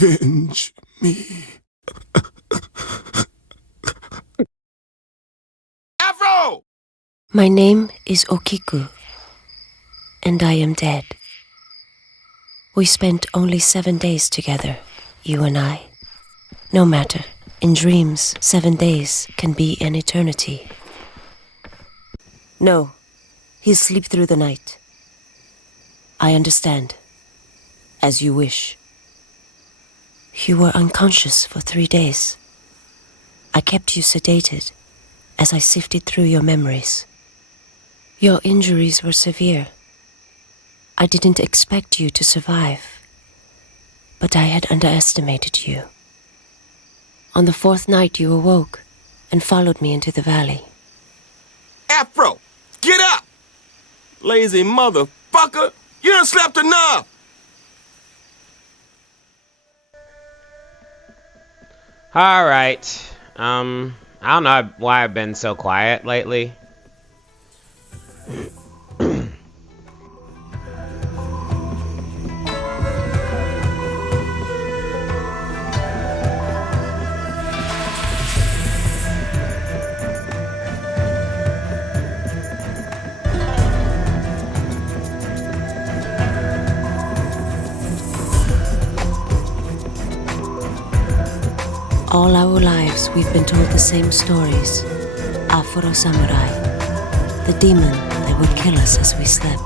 avenge me. Afro! My name is Okiku, and I am dead. We spent only 7 days together, you and I. No matter, in dreams, 7 days can be an eternity. No, he'll sleep through the night. I understand. As you wish. You were unconscious for 3 days. I kept you sedated as I sifted through your memories. Your injuries were severe. I didn't expect you to survive, but I had underestimated you. On the 4th night you awoke and followed me into the valley. Afro! Get up! Lazy motherfucker! You done slept enough! Alright. I don't know why I've been so quiet lately. All our lives we've been told the same stories. Afro Samurai, the demon that would kill us as we slept.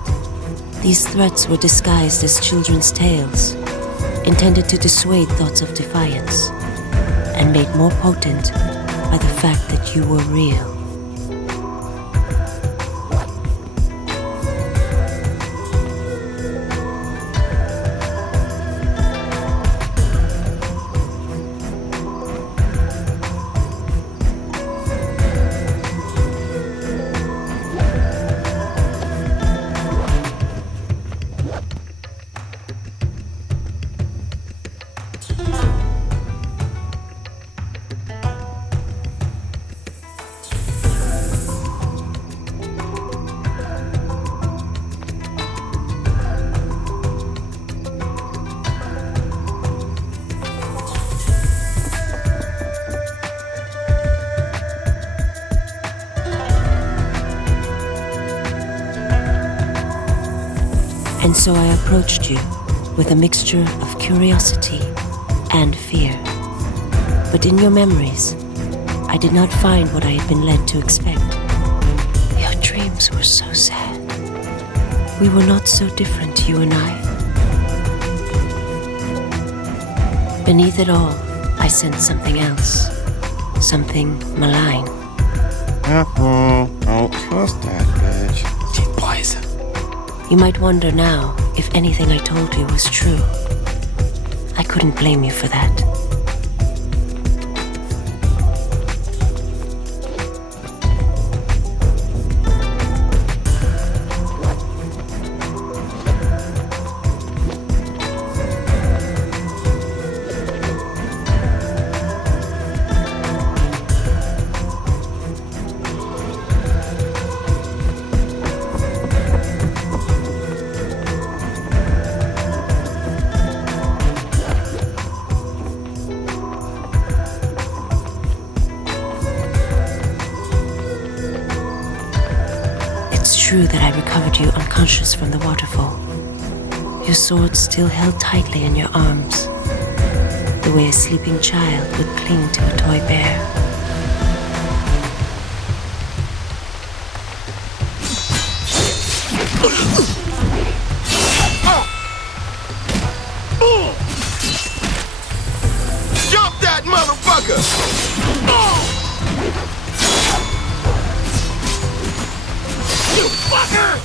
These threats were disguised as children's tales, intended to dissuade thoughts of defiance, and made more potent by the fact that you were real. And so I approached you with a mixture of curiosity and fear. But in your memories, I did not find what I had been led to expect. Your dreams were so sad. We were not so different, you and I. Beneath it all, I sensed something else. Something malign. Don't trust that bitch. She's poison. You might wonder now if anything I told you was true. I couldn't blame you for that. True that I recovered you unconscious from the waterfall. Your sword still held tightly in your arms, the way a sleeping child would cling to a toy bear. Jump that motherfucker! You fucker!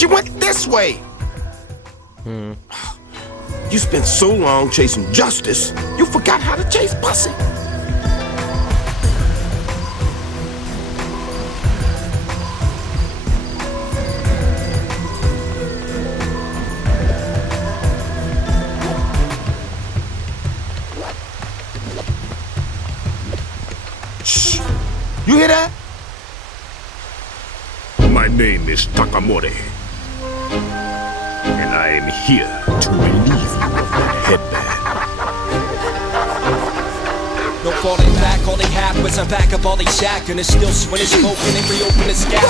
She went this way. You spent so long chasing justice, you forgot how to chase pussy. Shh. You hear that? My name is Takamori, and I am here to relieve you of that headband. No falling back, all they have was a back up all they shack, and it's still swinging, smoking, and reopen the gap.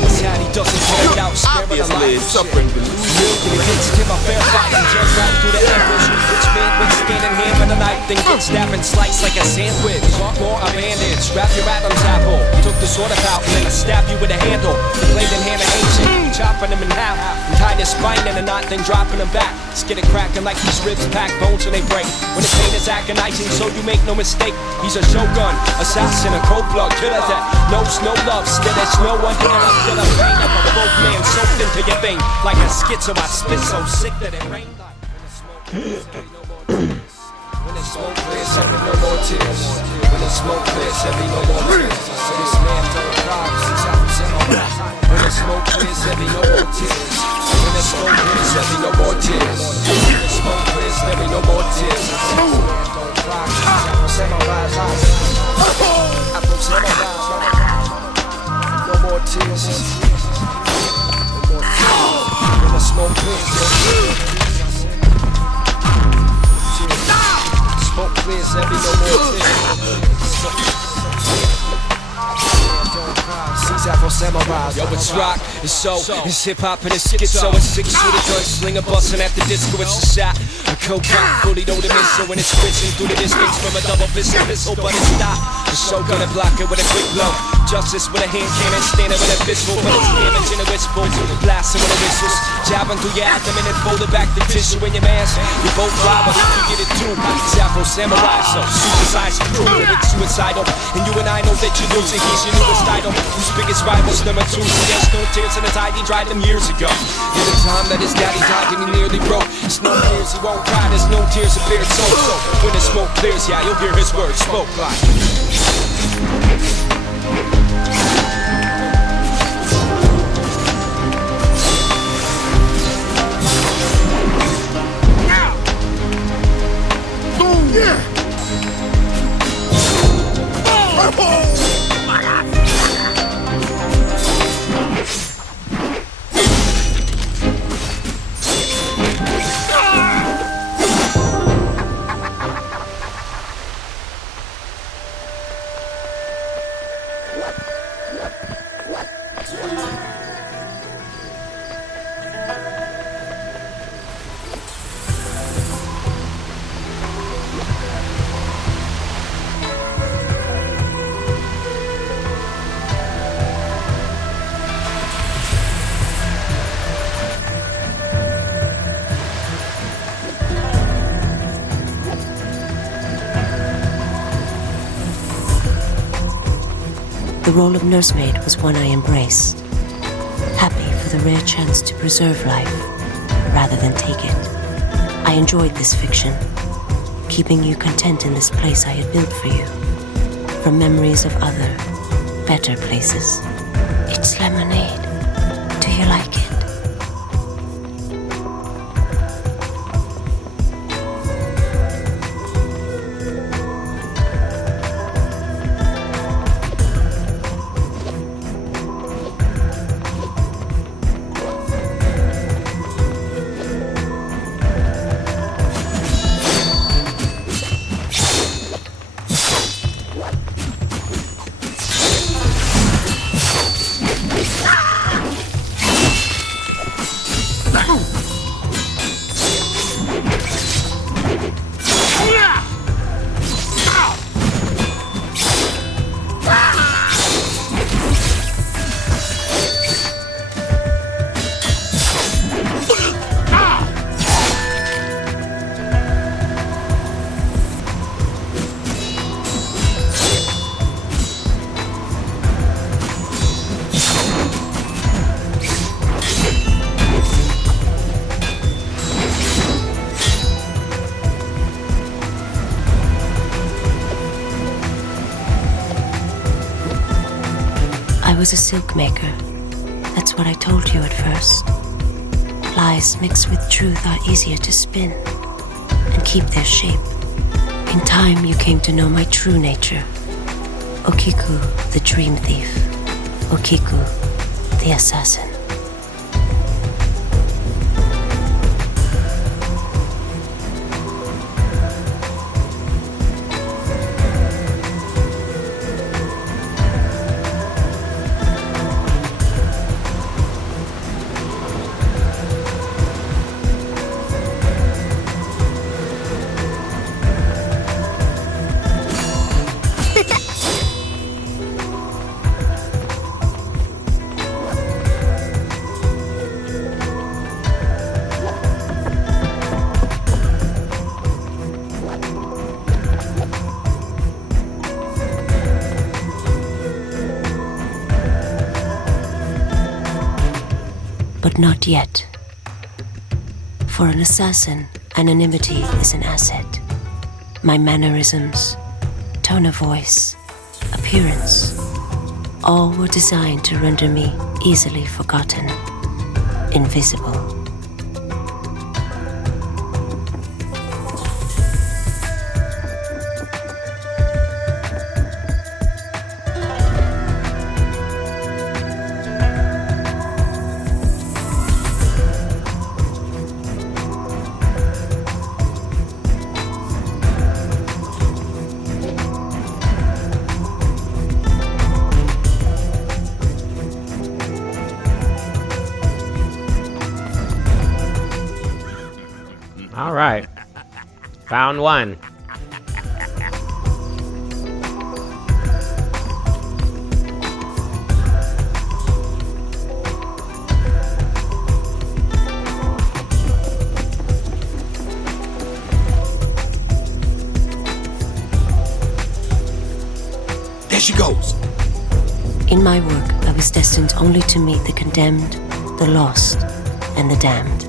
This how he doesn't hold out, sparing the Obviously, life. suffering delusion. Against him, a fair fight, and tears right through the ambush. Which man with skin and hand with a knife, then get stabbed and sliced like a sandwich. Want more, a bandage, wrap your Adam's apple. Took the sword out, and then I stab you with a handle. The blade in hand of ancient, chopping him in half, and tied his spine in a knot, then dropping him back. Skin it cracking like these ribs pack bones and they break. When the pain is agonizing, so you make no mistake. He's a shogun, assassin, a cold blood killer that knows no love. Still there's no one here. I feel the pain of a broke man soaked into your vein. Like a schizo, I spit so sick that it rained like. When the smoke clears, there be no more tears. When the smoke clears, there be no more tears. This man don't cry, since I was in my life. When the smoke clears, there be no more tears. When the smoke clears, there be no more tears. When the smoke clears, there be no more tears. This man don't cry, since I was in my life. Afro Samurai, no more tears. No more tears. When the smoke clears, smoke clears, there be no more tears. Afro Samurai. Yo, it's rock, it's soul, it's hip-hop and it's schizo. It's six with a gun slinger bustin' at the disco, it's a shot. A coke pop, fully know the missile when it's switching through the distance from a double pistol, but it's stop. The show gonna block it with a quick blow. Justice with a hand cannon, standing with a fistful, but it's damage in a whistle. Blasting with a whistles, jabbing through your abdomen and folding back the tissue in your mask. We both fly, but if you get it too, it's Afro Samurai, so supersize crew, it's suicidal. And you and I know that you're losing, he's your newest idol. Who's biggest rivals, number two, so there's no tears in his eye, he tried them years ago. In the time that his daddy died and he nearly broke, it's no tears, he won't cry, there's no tears, a beard so. When the smoke clears, yeah, you'll hear his words spoke like. The role of nursemaid was one I embraced, happy for the rare chance to preserve life rather than take it. I enjoyed this fiction, keeping you content in this place I had built for you, from memories of other, better places. It's lemonade. Do you like it? was a silk maker. That's what I told you at first. Lies mixed with truth are easier to spin and keep their shape. In time, you came to know my true nature. Okiku, the dream thief. Okiku, the assassin. But not yet. For an assassin, anonymity is an asset. My mannerisms, tone of voice, appearance, all were designed to render me easily forgotten, invisible. All right. Found one. There she goes. In my work, I was destined only to meet the condemned, the lost, and the damned.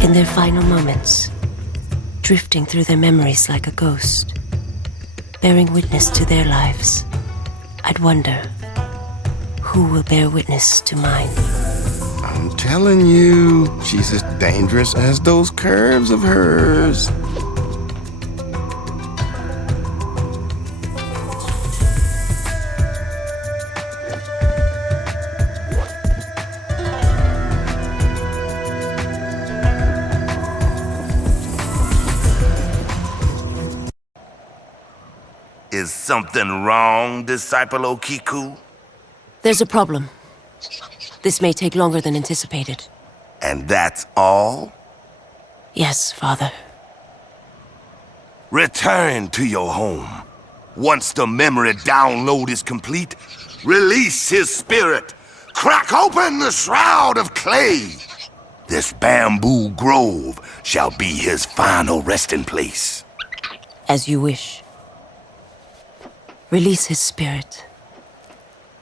In their final moments, drifting through their memories like a ghost, bearing witness to their lives, I'd wonder, who will bear witness to mine? I'm telling you, she's as dangerous as those curves of hers. Is something wrong, Disciple Okiku? There's a problem. This may take longer than anticipated. And that's all? Yes, Father. Return to your home. Once the memory download is complete, release his spirit. Crack open the shroud of clay. This bamboo grove shall be his final resting place. As you wish. Release his spirit.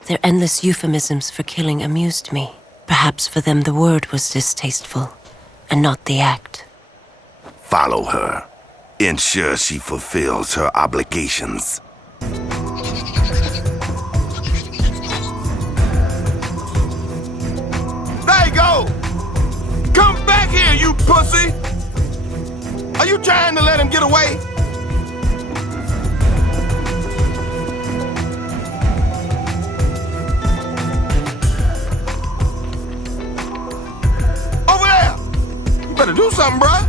Their endless euphemisms for killing amused me. Perhaps for them the word was distasteful, and not the act. Follow her. Ensure she fulfills her obligations. There you go! Come back here, you pussy! Are you trying to let him get away? Over there! You better do something, bruh.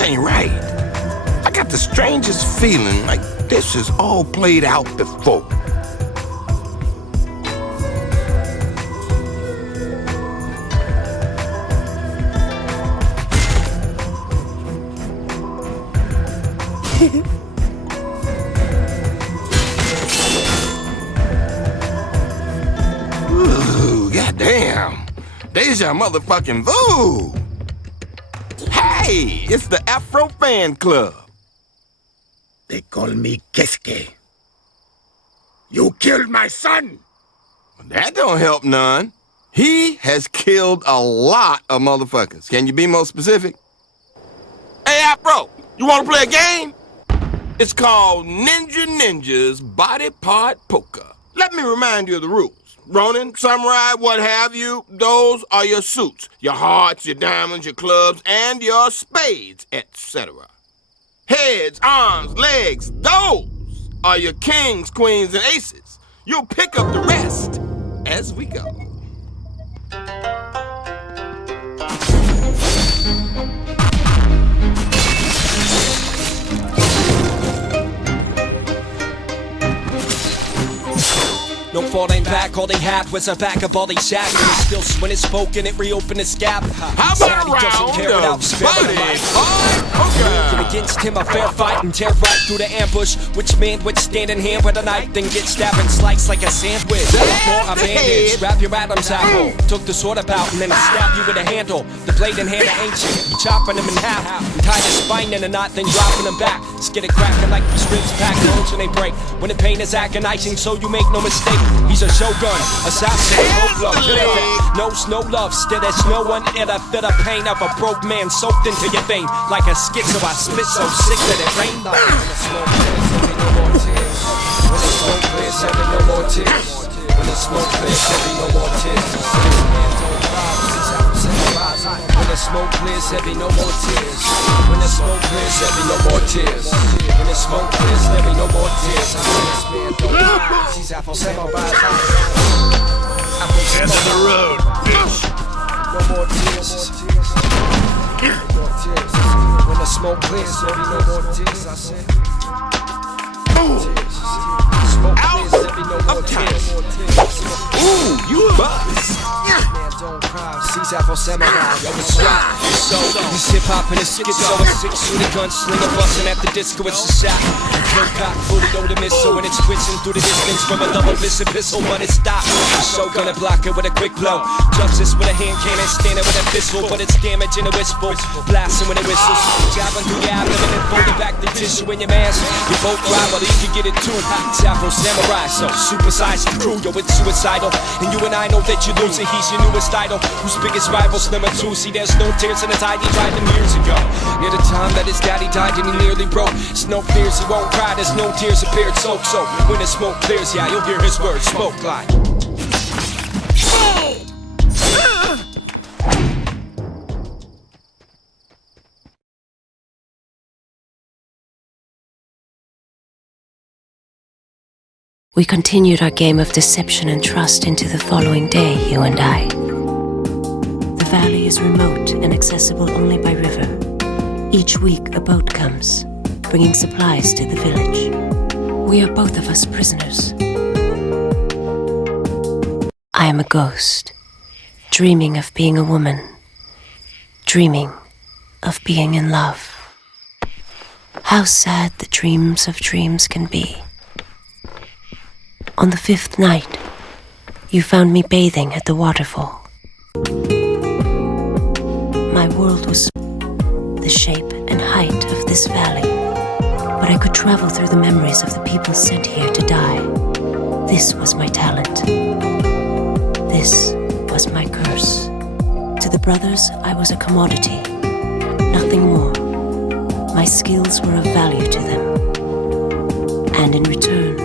This ain't right. I got the strangest feeling like this is all played out before. Ooh, goddamn. Deja motherfucking vu. Hey, it's the Afro Fan Club. They call me Keske. You killed my son! That don't help none. He has killed a lot of motherfuckers. Can you be more specific? Hey, Afro, you want to play a game? It's called Ninja's Body Part Poker. Let me remind you of the rules. Ronin, Samurai, what have you, those are your suits. Your hearts, your diamonds, your clubs, and your spades, etc. Heads, arms, legs, those are your kings, queens, and aces. You'll pick up the rest as we go. No falling back, all they had was a back of all they shack. And it's still when it's spoken, it reopened its gap. How about a round of body Working against him, a fair fight and tear right through the ambush. Which man would stand in hand with a knife, then get stabbed and sliced like a sandwich? More a bandage, wrap your Adam's apple. Took the sword about and then I stabbed you with a handle. The blade in hand of ancient, chopping him in half. And tied his spine in a knot, then dropping him back. Skid it cracking like these ribs packed bones when they break. When the pain is agonizing, so you make no mistake. He's a shogun, assassin, no love, knows no love. Still there's no one ever feel the pain of a broke man soaked into your vein. Like a schizo, I spit so sick that it rained. When the smoke clears, there'll be no more tears. When the smoke clears, there'll be no more tears. When the smoke clears, there'll be no more tears. When the smoke clears, there'll be no more tears. When the smoke clears, there'll be no more tears. These Afro Samurai. End of the road, bitch! No more tears. No more tears. When the smoke clears, there'll be no more tears. I said. Smoke clears, there'll be no more tears. Ooh, you a boss. Don't cry, sees Afro Samurai, yo, it's rock, it's so, it's hip-hop and it's schizo, it's six-shooter gunslinger busting at the disco, it's a shot, kill cock, fully loaded missile, and it's switching through the distance from a double-fisted pistol, but it stopped, the show gonna block it with a quick blow, justice with a hand cannon, standing with a pistol, but it's damaging a whistle, blasting when it whistles, jabbing through your abdomen and folding back the tissue in your mask, you both cry, well, you can get it too, it's Afro Samurai, so supersize the crew, yo, it's suicidal, and you and I know that you're losing, he's your newest idol, whose biggest rival's number two. See, there's no tears in his eye, he tried them years ago. Near the time that his daddy died and he nearly broke. There's no fears, he won't cry, there's no tears appeared so when the smoke clears, yeah, you'll hear his words spoke like We continued our game of deception and trust into the following day, you and I. The valley is remote and accessible only by river. Each week a boat comes, bringing supplies to the village. We are both of us prisoners. I am a ghost, dreaming of being a woman, dreaming of being in love. How sad the dreams of dreams can be. On the 5th night, you found me bathing at the waterfall. My world was the shape and height of this valley, but I could travel through the memories of the people sent here to die. This was my talent. This was my curse. To the brothers, I was a commodity, nothing more. My skills were of value to them, and in return,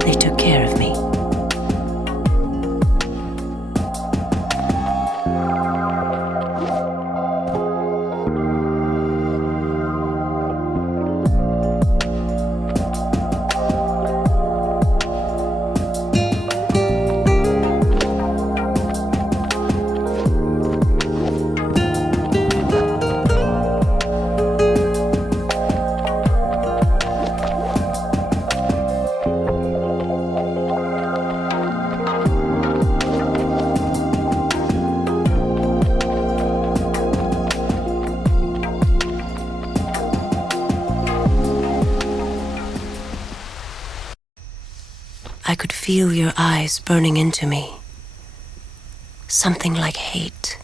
they took care of me. I could feel your eyes burning into me. Something like hate.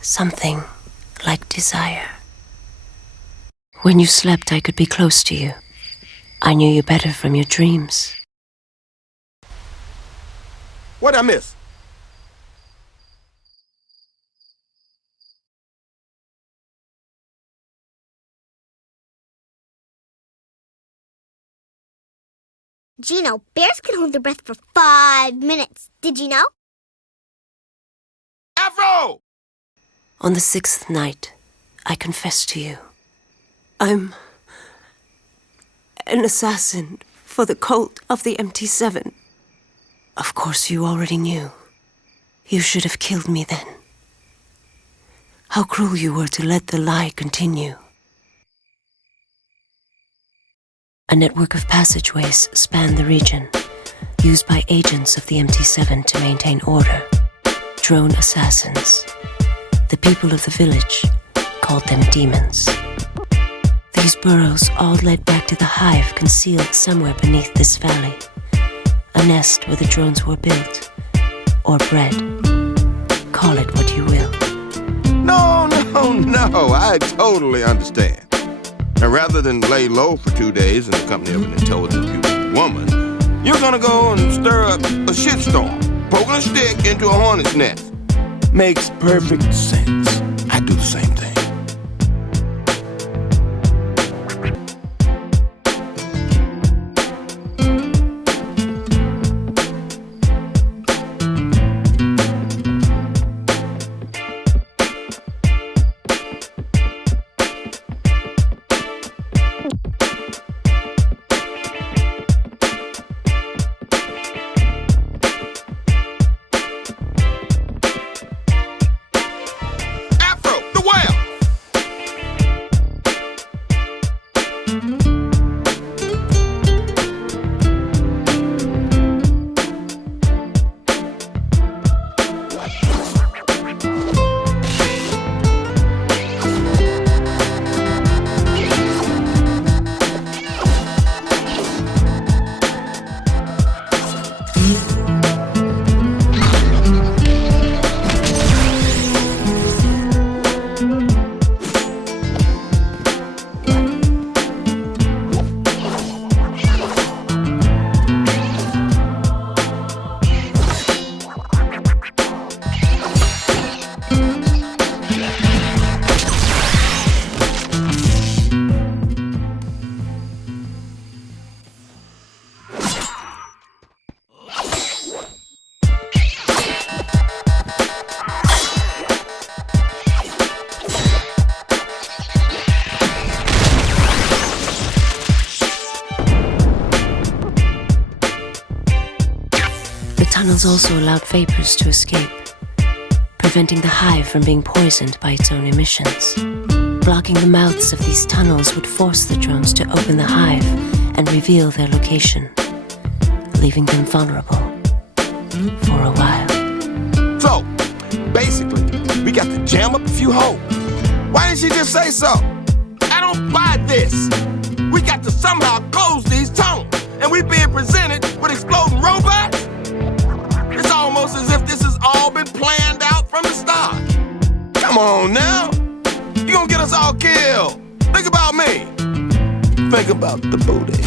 Something like desire. When you slept, I could be close to you. I knew you better from your dreams. What'd I miss? Gino, bears can hold their breath for 5 minutes. Did you know? Afro! On the 6th night, I confessed to you. I'm an assassin for the cult of the MT7. Of course, you already knew. You should have killed me then. How cruel you were to let the lie continue. A network of passageways spanned the region, used by agents of the MT7 to maintain order. Drone assassins. The people of the village called them demons. These burrows all led back to the hive concealed somewhere beneath this valley. A nest where the drones were built, or bred. Call it what you will. No, I totally understand. And rather than lay low for 2 days in the company of an intelligent, beautiful woman, you're gonna go and stir up a shitstorm, poking a stick into a hornet's nest. Makes perfect sense. I do the same thing. Tunnels also allowed vapors to escape, preventing the hive from being poisoned by its own emissions. Blocking the mouths of these tunnels would force the drones to open the hive and reveal their location, leaving them vulnerable for a while. So, basically, we got to jam up a few holes. Why didn't she just say so? I don't buy this. We got to somehow close these tunnels, and we being presented with exploding robots? It's almost as if this has all been planned out from the start. Come on now. You gonna get us all killed. Think about me. Think about the booty.